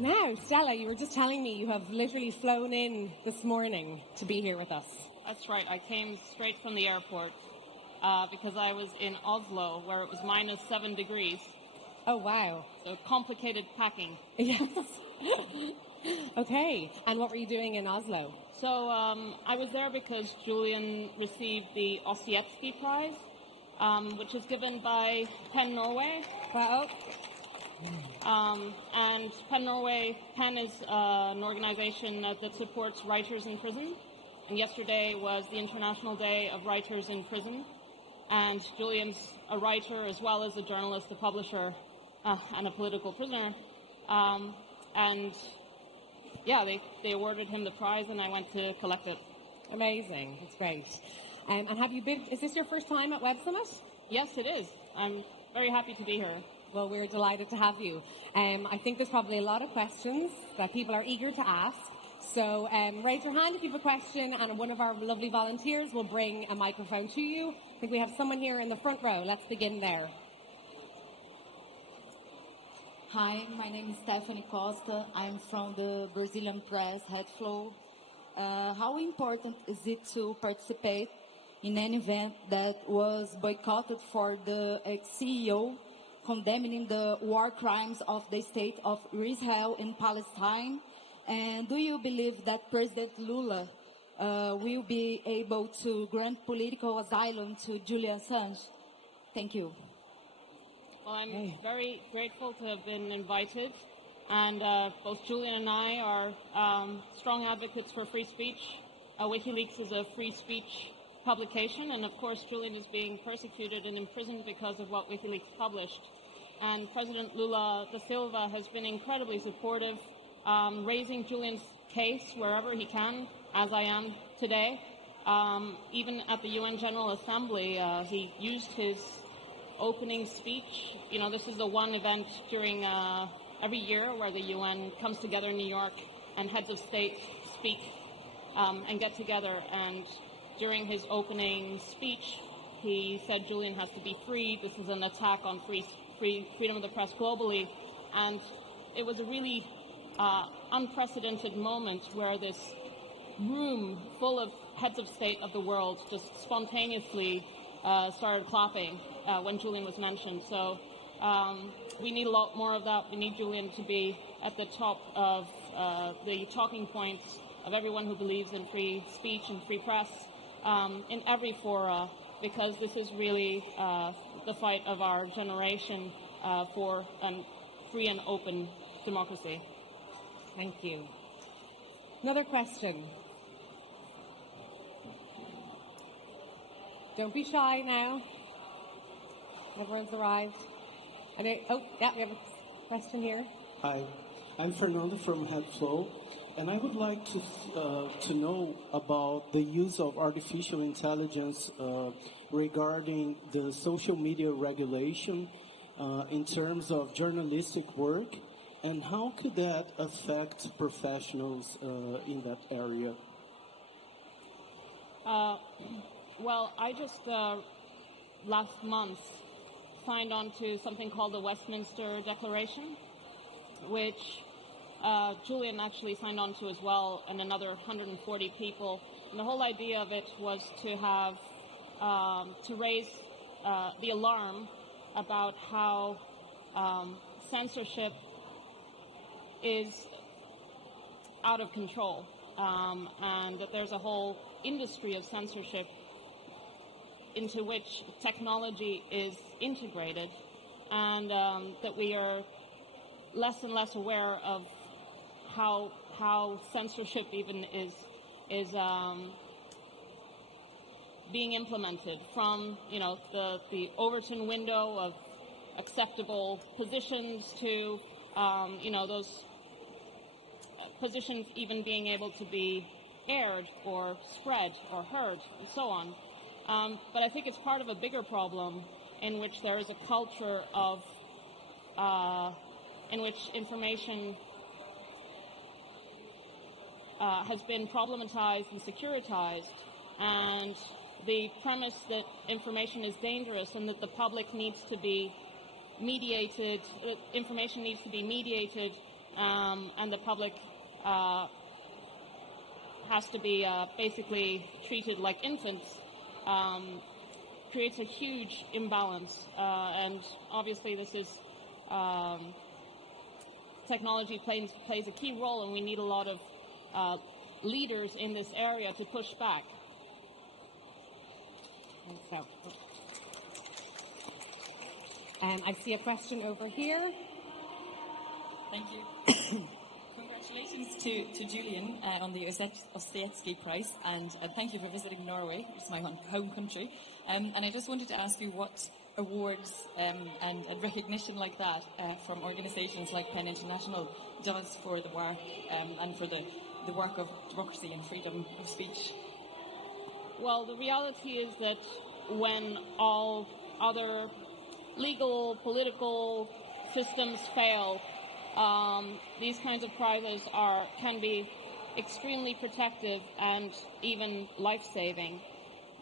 Now, Stella, you were just telling me you have literally flown in this morning to be here with us. That's right. I came straight from the airport because I was in Oslo, where it was minus 7 degrees. Oh, wow. So complicated packing. Yes. Okay. And what were you doing in Oslo? So I was there because Julian received the Ossietsky Prize, which is given by PEN Norway. Wow. And PEN is an organization that supports writers in prison. And yesterday was the International Day of Writers in Prison. And Julian's a writer as well as a journalist, a publisher, and a political prisoner. And yeah, they awarded him the prize, and I went to collect it. Amazing. That's great. And have you been, is this your first time at Websummit? Yes, it is. I'm very happy to be here. Well, we're delighted to have you. I think there's probably a lot of questions that people are eager to ask. So raise your hand if you have a question, and one of our lovely volunteers will bring a microphone to you. I think we have someone here in the front row. Let's begin there. Hi, my name is Stephanie Costa. I'm from the Brazilian press, Headflow. How important is it to participate in an event that was boycotted for the ex-CEO condemning the war crimes of the state of Israel in Palestine? And do you believe that President Lula will be able to grant political asylum to Julian Assange? Thank you. Well, I'm very grateful to have been invited. And both Julian and I are strong advocates for free speech. WikiLeaks is a free speech publication, and of course Julian is being persecuted and imprisoned because of what WikiLeaks published. And President Lula da Silva has been incredibly supportive, raising Julian's case wherever he can, as I am today. Even at the UN General Assembly, he used his opening speech. You know, this is the one event during every year where the UN comes together in New York and heads of state speak and get together. And during his opening speech, he said Julian has to be freed. This is an attack on freedom of the press globally. And it was a really unprecedented moment where this room full of heads of state of the world just spontaneously started clapping when Julian was mentioned. So we need a lot more of that. We need Julian to be at the top of the talking points of everyone who believes in free speech and free press in every fora, because this is really the fight of our generation for free and open democracy. Thank you. Another question. Don't be shy now. Everyone's arrived. We have a question here. Hi, I'm Fernando from Headflow, and I would like to know about the use of artificial intelligence regarding the social media regulation in terms of journalistic work, and how could that affect professionals in that area? Well, I just last month signed on to something called the Westminster Declaration, which Julian actually signed on to as well, and another 140 people. And the whole idea of it was to have to raise the alarm about how censorship is out of control, and that there's a whole industry of censorship into which technology is integrated, and that we are less and less aware of how censorship even is being implemented from, you know, the Overton window of acceptable positions to those positions even being able to be aired or spread or heard and so on. But I think it's part of a bigger problem in which there is a culture of in which information has been problematized and securitized, and the premise that information is dangerous and that the public needs to be mediated, information needs to be mediated and the public has to be basically treated like infants, creates a huge imbalance. And obviously this is technology plays a key role, and we need a lot of leaders in this area to push back. So, I see a question over here. Thank you. Congratulations to Julian on the Ossietzky Prize, and thank you for visiting Norway, which is my home country. And I just wanted to ask you what awards and recognition like that from organisations like PEN International does for the work and for the work of democracy and freedom of speech. Well, the reality is that when all other legal, political systems fail, these kinds of prizes can be extremely protective and even life-saving.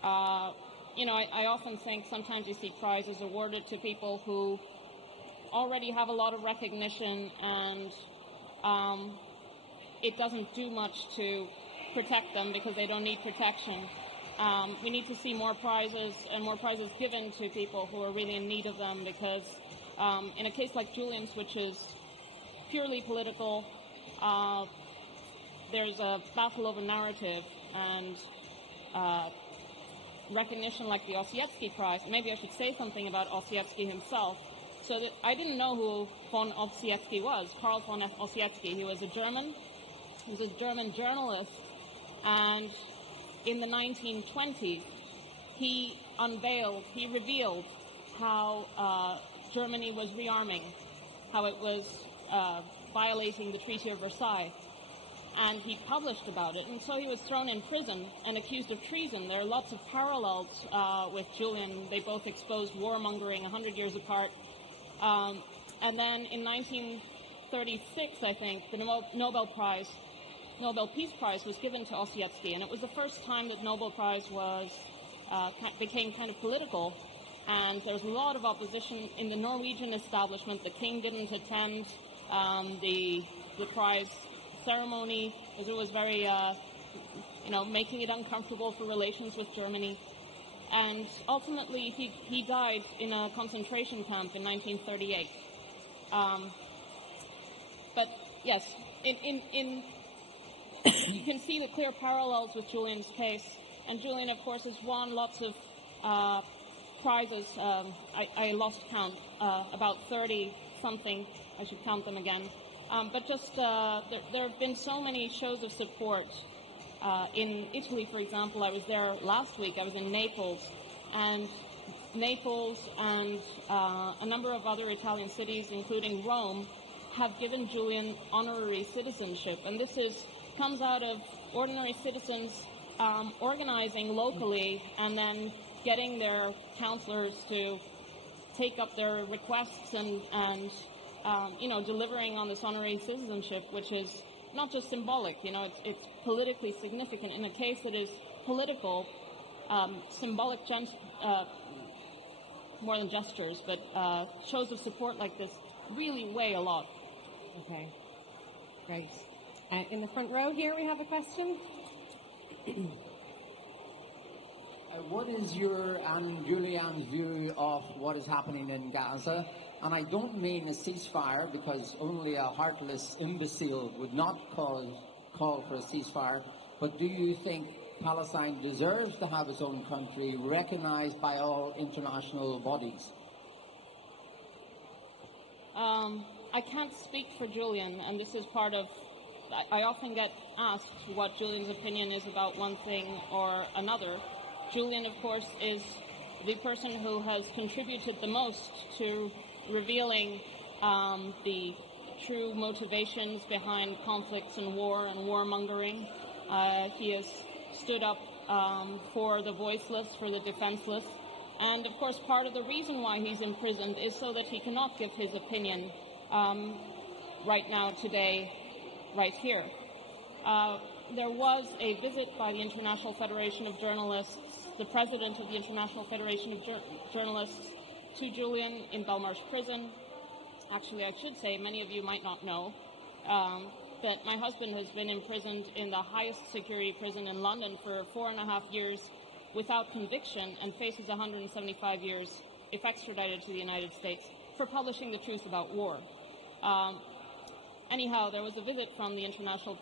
I often think sometimes you see prizes awarded to people who already have a lot of recognition, and it doesn't do much to protect them because they don't need protection. We need to see more prizes and more prizes given to people who are really in need of them, because in a case like Julian's, which is purely political, there's a battle over narrative, and recognition like the Ossietzky Prize. Maybe I should say something about Ossietzky himself. So that I didn't know who von Ossietzky was, Karl von Ossietzky. He was a German journalist, and in the 1920s, he revealed how Germany was rearming, how it was violating the Treaty of Versailles, and he published about it, and so he was thrown in prison and accused of treason. There are lots of parallels with Julian. They both exposed warmongering 100 years apart. And then in 1936, I think, the Nobel Peace Prize was given to Ossietzky, and it was the first time that Nobel Prize became kind of political, and there was a lot of opposition in the Norwegian establishment. The king didn't attend the prize ceremony because it was very, making it uncomfortable for relations with Germany. And ultimately, he died in a concentration camp in 1938. But yes, in you can see the clear parallels with Julian's case. And Julian, of course, has won lots of prizes. I lost count, about 30-something. I should count them again. But just there have been so many shows of support. In Italy, for example, I was there last week. I was in Naples, and a number of other Italian cities, including Rome, have given Julian honorary citizenship. And this comes out of ordinary citizens organizing locally and then getting their counselors to take up their requests and delivering on this honorary citizenship, which is not just symbolic. It's politically significant. In a case that is political, symbolic, more than gestures, but shows of support like this really weigh a lot. Okay, great. In the front row here, we have a question. What is your and Julian's view of what is happening in Gaza? And I don't mean a ceasefire, because only a heartless imbecile would not call for a ceasefire. But do you think Palestine deserves to have its own country recognized by all international bodies? I can't speak for Julian, and this is part of... I often get asked what Julian's opinion is about one thing or another. Julian, of course, is the person who has contributed the most to revealing the true motivations behind conflicts and war and warmongering. He has stood up for the voiceless, for the defenseless. And, of course, part of the reason why he's imprisoned is so that he cannot give his opinion right now, today, right here. There was a visit by the International Federation of Journalists, the president of the International Federation of Journalists, to Julian in Belmarsh prison. Actually, I should say, many of you might not know, that my husband has been imprisoned in the highest security prison in London for 4.5 years without conviction and faces 175 years if extradited to the United States for publishing the truth about war. Anyhow, there was a visit from the International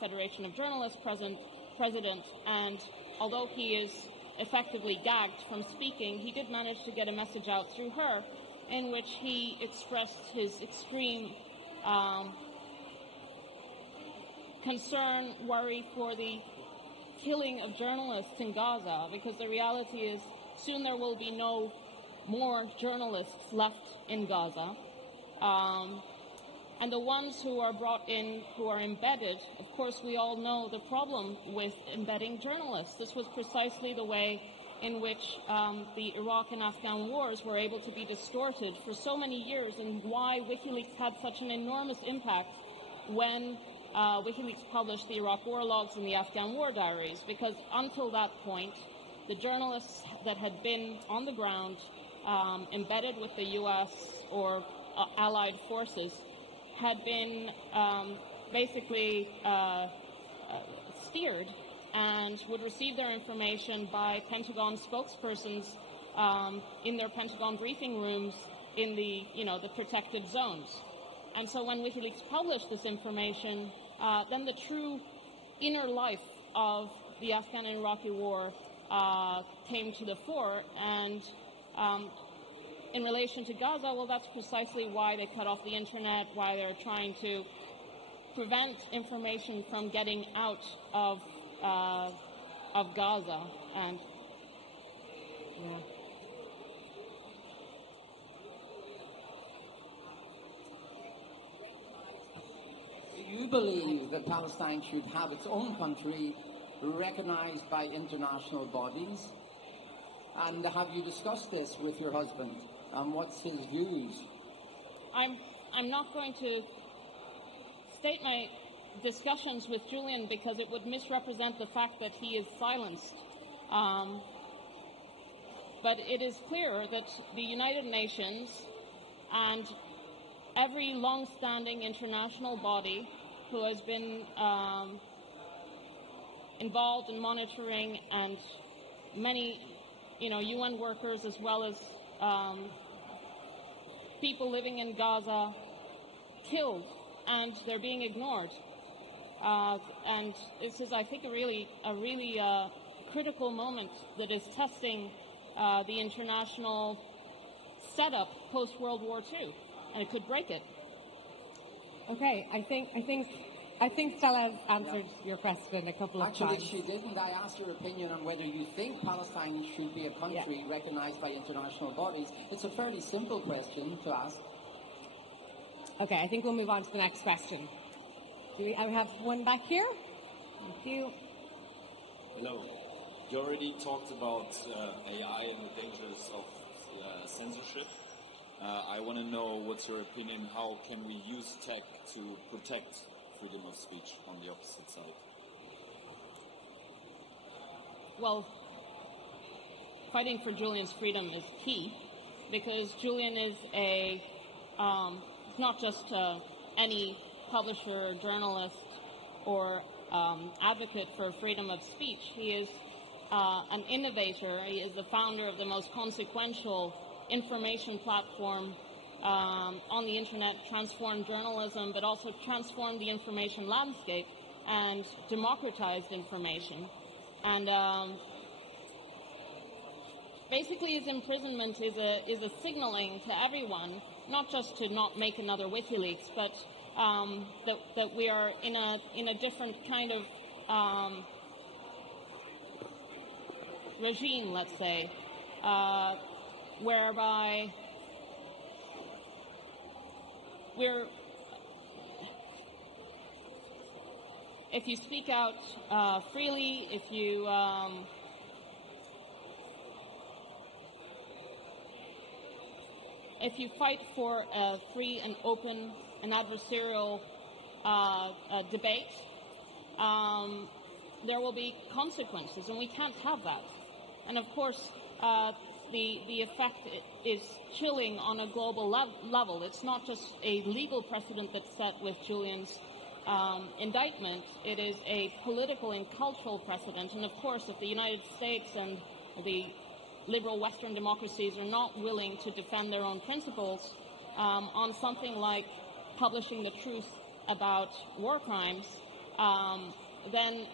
Federation of Journalists president, and although he is effectively gagged from speaking, he did manage to get a message out through her in which he expressed his extreme concern, worry for the killing of journalists in Gaza, because the reality is soon there will be no more journalists left in Gaza. And the ones who are brought in, who are embedded, of course we all know the problem with embedding journalists. This was precisely the way in which the Iraq and Afghan wars were able to be distorted for so many years, and why WikiLeaks had such an enormous impact when WikiLeaks published the Iraq war logs and the Afghan war diaries, because until that point, the journalists that had been on the ground, embedded with the U.S. or allied forces, had been basically steered and would receive their information by Pentagon spokespersons in their Pentagon briefing rooms in the protected zones. And so when WikiLeaks published this information, then the true inner life of the Afghan and Iraqi war came to the fore. And in relation to Gaza, well, that's precisely why they cut off the internet, why they're trying to prevent information from getting out of Gaza. And yeah. You believe that Palestine should have its own country recognized by international bodies? And have you discussed this with your husband? And what's his views? I'm not going to state my discussions with Julian because it would misrepresent the fact that he is silenced. But it is clear that the United Nations and every long-standing international body who has been involved in monitoring, and many, UN workers as well as people living in Gaza killed, and they're being ignored. And this is, I think, a really critical moment that is testing the international setup post-World War II, and it could break it. Okay, I think Stella has answered your question a couple of times. Actually, she didn't. I asked your opinion on whether you think Palestine should be a country recognized by international bodies. It's a fairly simple question to ask. Okay, I think we'll move on to the next question. I have one back here. Thank you. Hello. You already talked about AI and the dangers of censorship. I want to know what's your opinion. How can we use tech to protect freedom of speech on the opposite side? Well, fighting for Julian's freedom is key, because Julian is not just any publisher, journalist, or advocate for freedom of speech. He is an innovator. He is the founder of the most consequential information platform on the internet, transformed journalism, but also transformed the information landscape and democratized information. And basically his imprisonment is a signaling to everyone, not just to not make another WikiLeaks, but that we are in a different kind of regime, let's say, whereby if you speak out freely, if you fight for a free and open and adversarial debate, there will be consequences, and we can't have that. And of course, the effect is chilling on a global level. It's not just a legal precedent that's set with Julian's indictment. It is a political and cultural precedent. And of course, if the United States and the liberal Western democracies are not willing to defend their own principles on something like publishing the truth about war crimes, then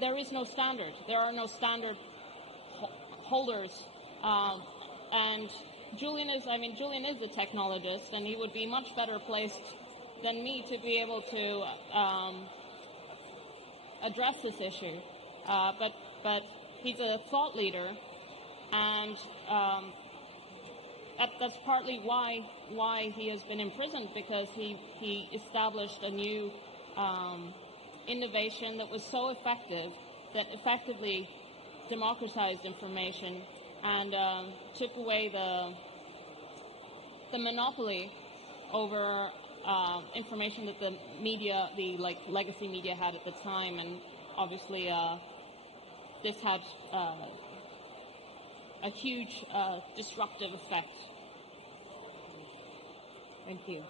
there is no standard. There are no standard holders. And Julian is a technologist, and he would be much better placed than me to be able to address this issue. But he's a thought leader, and that's partly why he has been imprisoned, because he established a new innovation that was so effective that effectively democratized information and took away the monopoly over information that the media, the legacy media, had at the time, and obviously this had a huge disruptive effect. Thank you.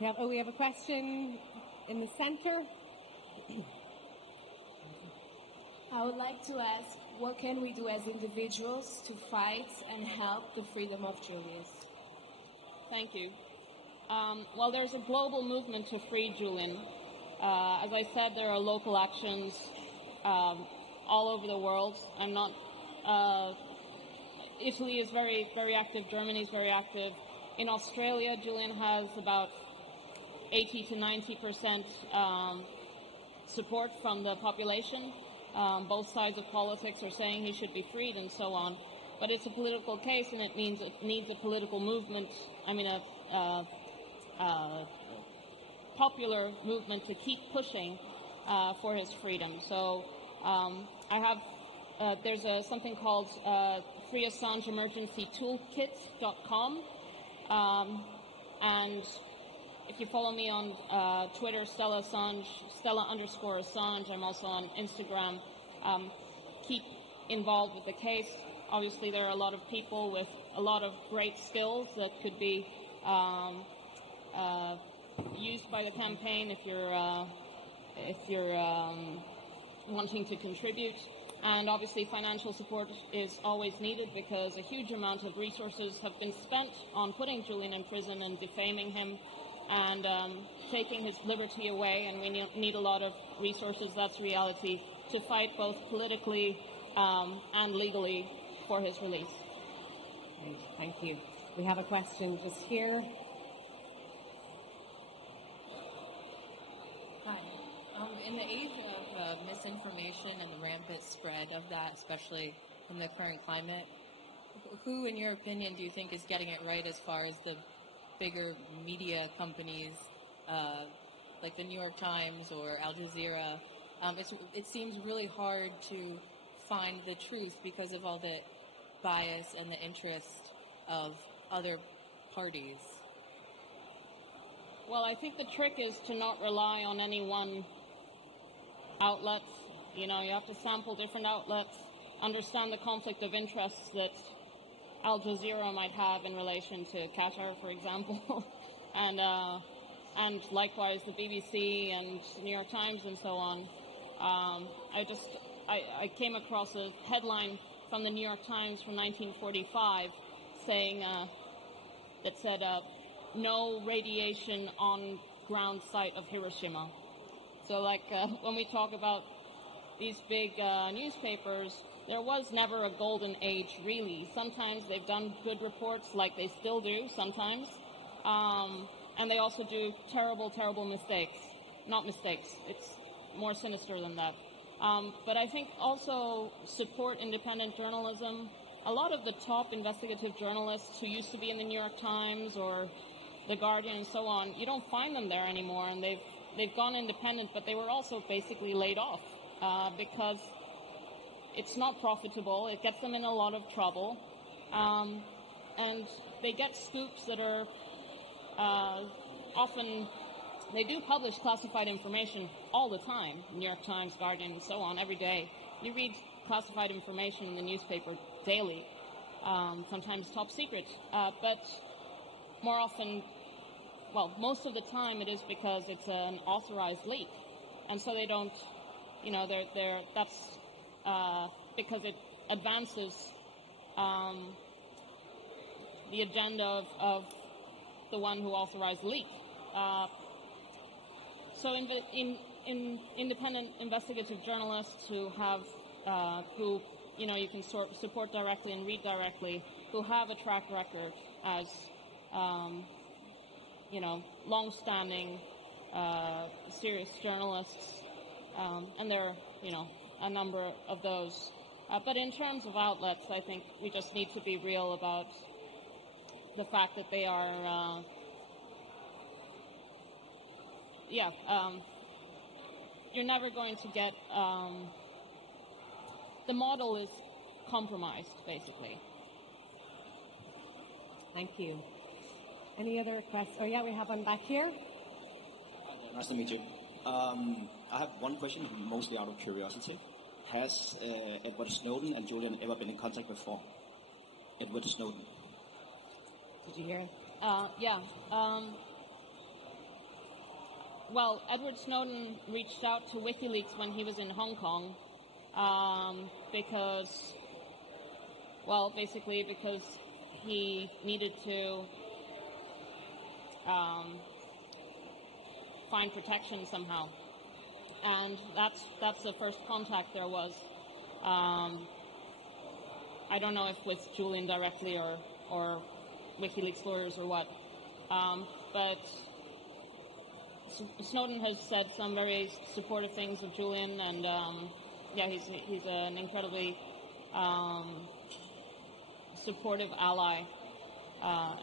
We have a question in the center. I would like to ask, what can we do as individuals to fight and help the freedom of Julius? Thank you. Well, there's a global movement to free Julian. As I said, there are local actions all over the world. I'm not. Italy is very, very active. Germany is very active. In Australia, Julian has about 80 to 90% support from the population. Both sides of politics are saying he should be freed and so on. But it's a political case, and it means it needs a political movement. I mean, a popular movement to keep pushing for his freedom. So I have, there's something called Assange Emergency Toolkit.com. And if you follow me on Twitter, Stella Assange, Stella_Assange, I'm also on Instagram. Keep involved with the case. Obviously, there are a lot of people with a lot of great skills that could be used by the campaign if you're wanting to contribute. And obviously, financial support is always needed, because a huge amount of resources have been spent on putting Julian in prison and defaming him and taking his liberty away, and we need a lot of resources, that's reality, to fight both politically and legally for his release. Great, thank you. We have a question just here. Hi. In the age of misinformation and the rampant spread of that, especially in the current climate, who, in your opinion, do you think is getting it right as far as the bigger media companies, like the New York Times or Al Jazeera? It seems really hard to find the truth because of all the bias and the interest of other parties. Well, I think the trick is to not rely on any one outlet. You know, you have to sample different outlets, understand the conflict of interests that Al Jazeera might have in relation to Qatar, for example, and likewise the BBC and New York Times and so on. I came across a headline from the New York Times from 1945 saying that said no radiation on ground site of Hiroshima. So when we talk about these big newspapers, there was never a golden age, really. Sometimes they've done good reports, like they still do sometimes, and they also do terrible, terrible mistakes. Not mistakes, it's more sinister than that. But I think also support independent journalism. A lot of the top investigative journalists who used to be in the New York Times or The Guardian and so on, you don't find them there anymore, and they've gone independent, but they were also basically laid off because it's not profitable. It gets them in a lot of trouble, and they get scoops that are often. They do publish classified information all the time, New York Times, Guardian, and so on, every day. You read classified information in the newspaper daily. sometimes top secret. But more often, well, most of the time it is because it's an authorized leak. And so they don't, that's because it advances the agenda of the one who authorized the leak. So in independent investigative journalists who have, you can support directly and read directly, who have a track record as, long-standing, serious journalists, and there are, a number of those. But in terms of outlets, I think we just need to be real about the fact that they are, you're never going to get, the model is compromised, basically. Thank you. Any other questions? Oh, yeah, we have one back here. Nice to meet you. I have one question, mostly out of curiosity. Has Edward Snowden and Julian ever been in contact before? Edward Snowden. Did you hear it? Yeah. Well, Edward Snowden reached out to WikiLeaks when he was in Hong Kong because he needed to find protection somehow. And that's the first contact there was. I don't know if with Julian directly or WikiLeaks lawyers or what. But Snowden has said some very supportive things of Julian, and he's an incredibly supportive ally,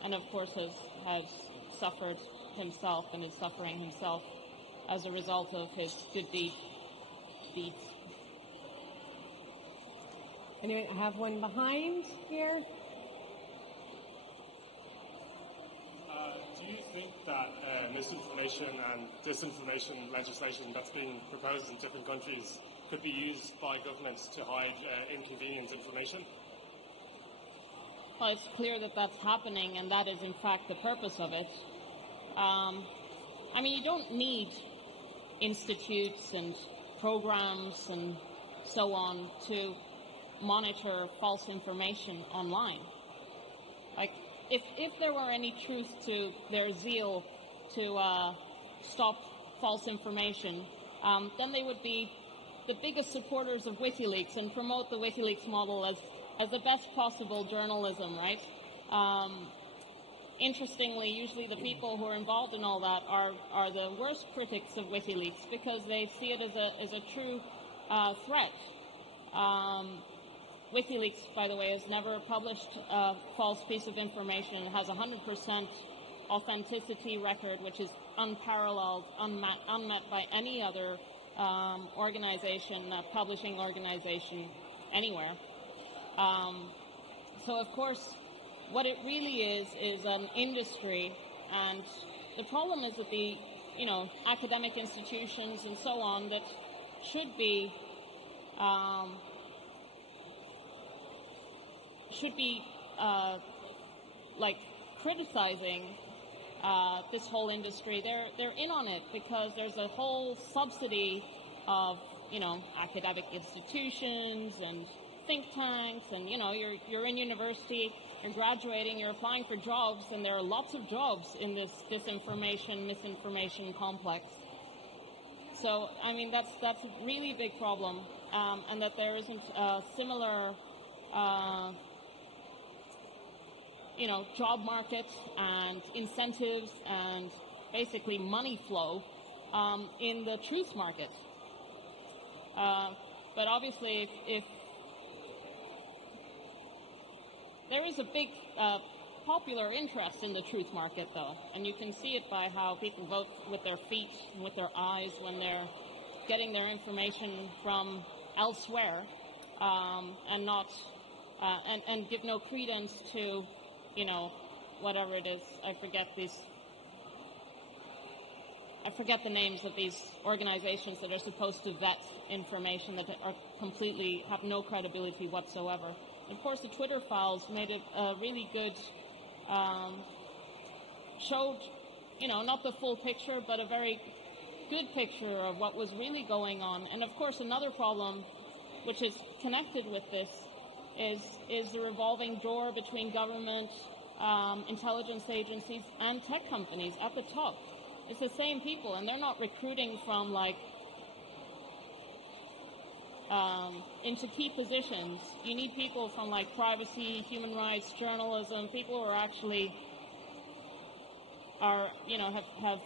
and of course has suffered himself and is suffering himself as a result of his good deeds. Anyway, I have one behind here. Do you think that misinformation and disinformation legislation that's being proposed in different countries could be used by governments to hide inconvenient information? Well, it's clear that that's happening, and that is in fact the purpose of it. You don't need institutes and programs and so on to monitor false information online. Like, if there were any truth to their zeal to stop false information, then they would be the biggest supporters of WikiLeaks and promote the WikiLeaks model as the best possible journalism, right? Interestingly, usually the people who are involved in all that are the worst critics of WikiLeaks because they see it as a true threat. WikiLeaks, by the way, has never published a false piece of information. It has a 100% authenticity record, which is unparalleled, unmet by any other organization, publishing organization anywhere. So, of course, what it really is an industry, and the problem is that the, academic institutions and so on that should be criticizing this whole industry. They're in on it because there's a whole subsidy of academic institutions and think tanks, and you're in university, you're graduating, you're applying for jobs, and there are lots of jobs in this disinformation, misinformation complex. So that's a really big problem, and that there isn't a similar job market and incentives and basically money flow in the truth market. But obviously, if there is a big popular interest in the truth market, though, and you can see it by how people vote with their feet and with their eyes when they're getting their information from elsewhere, and not and give no credence to whatever it is. I forget the names of these organizations that are supposed to vet information that are completely have no credibility whatsoever. Of course, the Twitter files made it a really good, showed, not the full picture, but a very good picture of what was really going on. And of course, another problem, which is connected with this, is the revolving door between government, intelligence agencies, and tech companies at the top. It's the same people, and they're not recruiting from into key positions. You need people from privacy, human rights, journalism, people who are actually have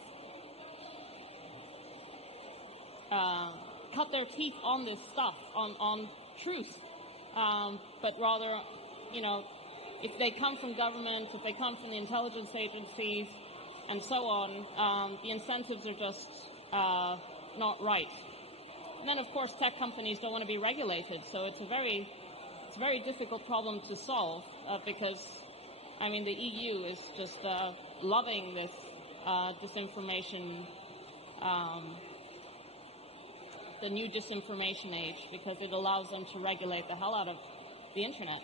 cut their teeth on this stuff, on truth. But rather, if they come from government, if they come from the intelligence agencies, and so on, the incentives are just not right. And then, of course, tech companies don't want to be regulated, so it's a very difficult problem to solve because, the EU is just loving this disinformation, the new disinformation age, because it allows them to regulate the hell out of the internet.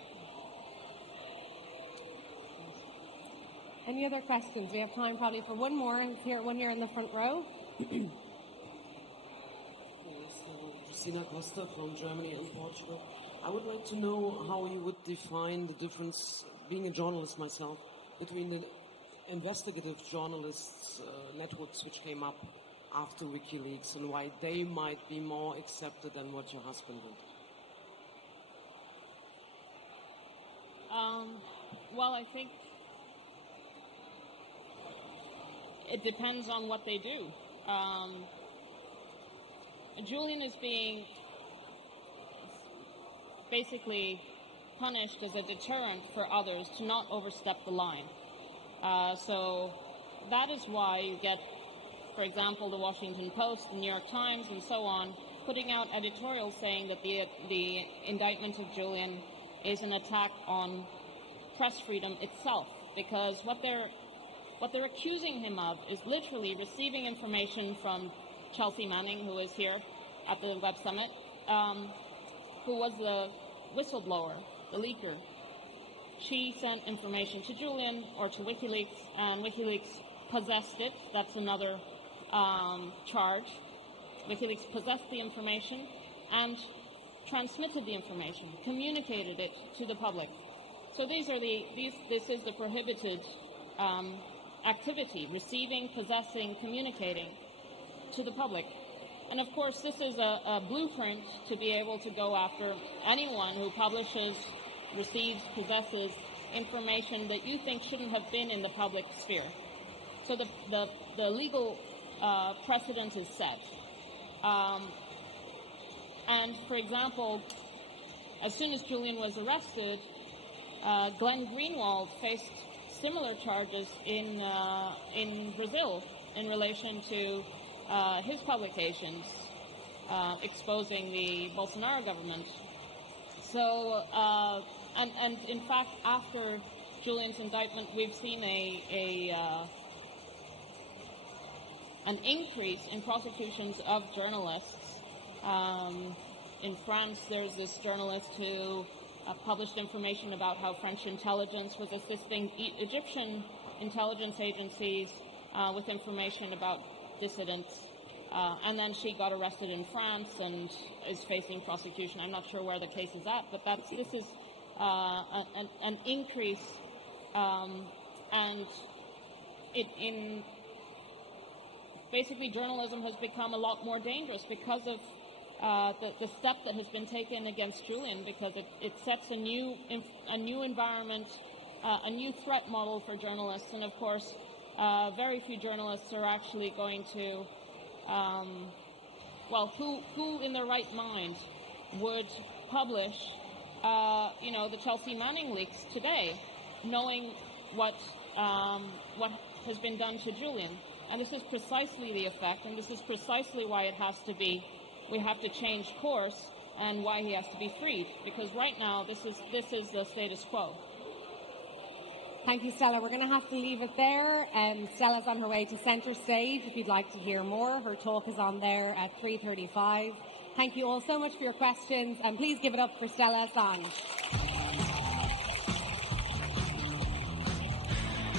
Any other questions? We have time probably for one more. One here in the front row. Christina Costa from Germany and Portugal. I would like to know how you would define the difference, being a journalist myself, between the investigative journalists networks which came up after WikiLeaks and why they might be more accepted than what your husband did. Well, I think it depends on what they do. Julian is being basically punished as a deterrent for others to not overstep the line. So that is why you get, for example, the Washington Post, the New York Times, and so on, putting out editorials saying that the indictment of Julian is an attack on press freedom itself, because what they're accusing him of is literally receiving information from Chelsea Manning, who is here at the Websummit, who was the whistleblower, the leaker. She sent information to Julian or to WikiLeaks, and WikiLeaks possessed it. That's another charge. WikiLeaks possessed the information and transmitted the information, communicated it to the public. So this is the prohibited activity: receiving, possessing, communicating to the public. And of course, this is a blueprint to be able to go after anyone who publishes, receives, possesses information that you think shouldn't have been in the public sphere. So the legal precedent is set. And for example, as soon as Julian was arrested, Glenn Greenwald faced similar charges in Brazil in relation to his publications exposing the Bolsonaro government. So, and in fact, after Julian's indictment, we've seen an increase in prosecutions of journalists. In France, there's this journalist who published information about how French intelligence was assisting Egyptian intelligence agencies with information about dissidents. And then she got arrested in France and is facing prosecution. I'm not sure where the case is at, but this is an increase, and basically journalism has become a lot more dangerous because of the step that has been taken against Julian, because it sets a new environment, a new threat model for journalists, and of course, very few journalists are actually going to, who in their right mind would publish, the Chelsea Manning leaks today, knowing what has been done to Julian. And this is precisely the effect, and this is precisely why we have to change course, and why he has to be freed, because right now this is the status quo. Thank you, Stella. We're going to have to leave it there. Stella's on her way to centre stage if you'd like to hear more. Her talk is on there at 3:35. Thank you all so much for your questions, and please give it up for Stella Assange.